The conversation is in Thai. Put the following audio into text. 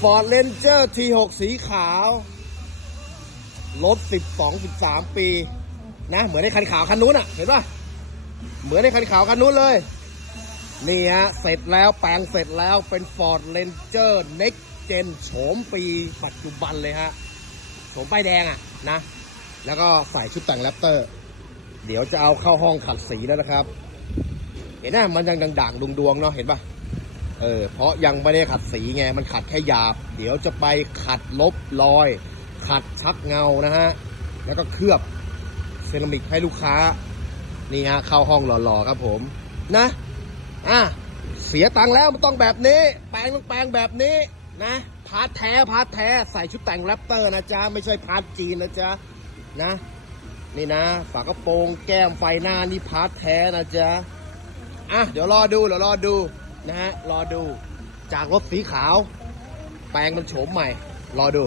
Ford Ranger T6 สีขาว รถ 12 13 ปี นะ เหมือนในคันขาวคันนู้นอะ เห็นป่ะเหมือนในคันขาวคันนู้นเลย นี่ฮะ เสร็จแล้วแปลงเสร็จแล้วเป็น Ford Ranger Next Gen โฉมปีปัจจุบันเลยฮะ โฉมป้ายแดงอะนะ แล้วก็ใส่ชุดแต่งแรปเตอร์ เดี๋ยวจะเอาเข้าห้องขัดสีแล้วนะครับ เห็นไหมมันยังด่างๆดวงๆเนาะ เห็นป่ะ เออเพราะยังไม่ได้ขัดสีไงมันขัดแค่หยาบ เดี๋ยวจะไปขัดลบรอย ขัดชักเงานะฮะแล้วก็เคลือบเซรามิกให้ลูกค้า นี่ฮะเข้าห้องหล่อๆครับผมนะอะเสียตังค์แล้วมันต้องแบบนี้ แปลงต้องแปลงแบบนี้นะพาร์ทแท้พาร์ทแท้ใส่ชุดแต่งแรปเตอร์นะจ๊ะไม่ใช่พาร์ทจีนนะจ๊ะนะ นี่นะ ฝากระโปรงแก้มไฟหน้านี่พาร์ทแท้นะจ๊ะอะเดี๋ยวรอดูเดี๋ยวรอดู นะฮะ รอดู จากรถสีขาว แปลงมันโฉมใหม่ รอดู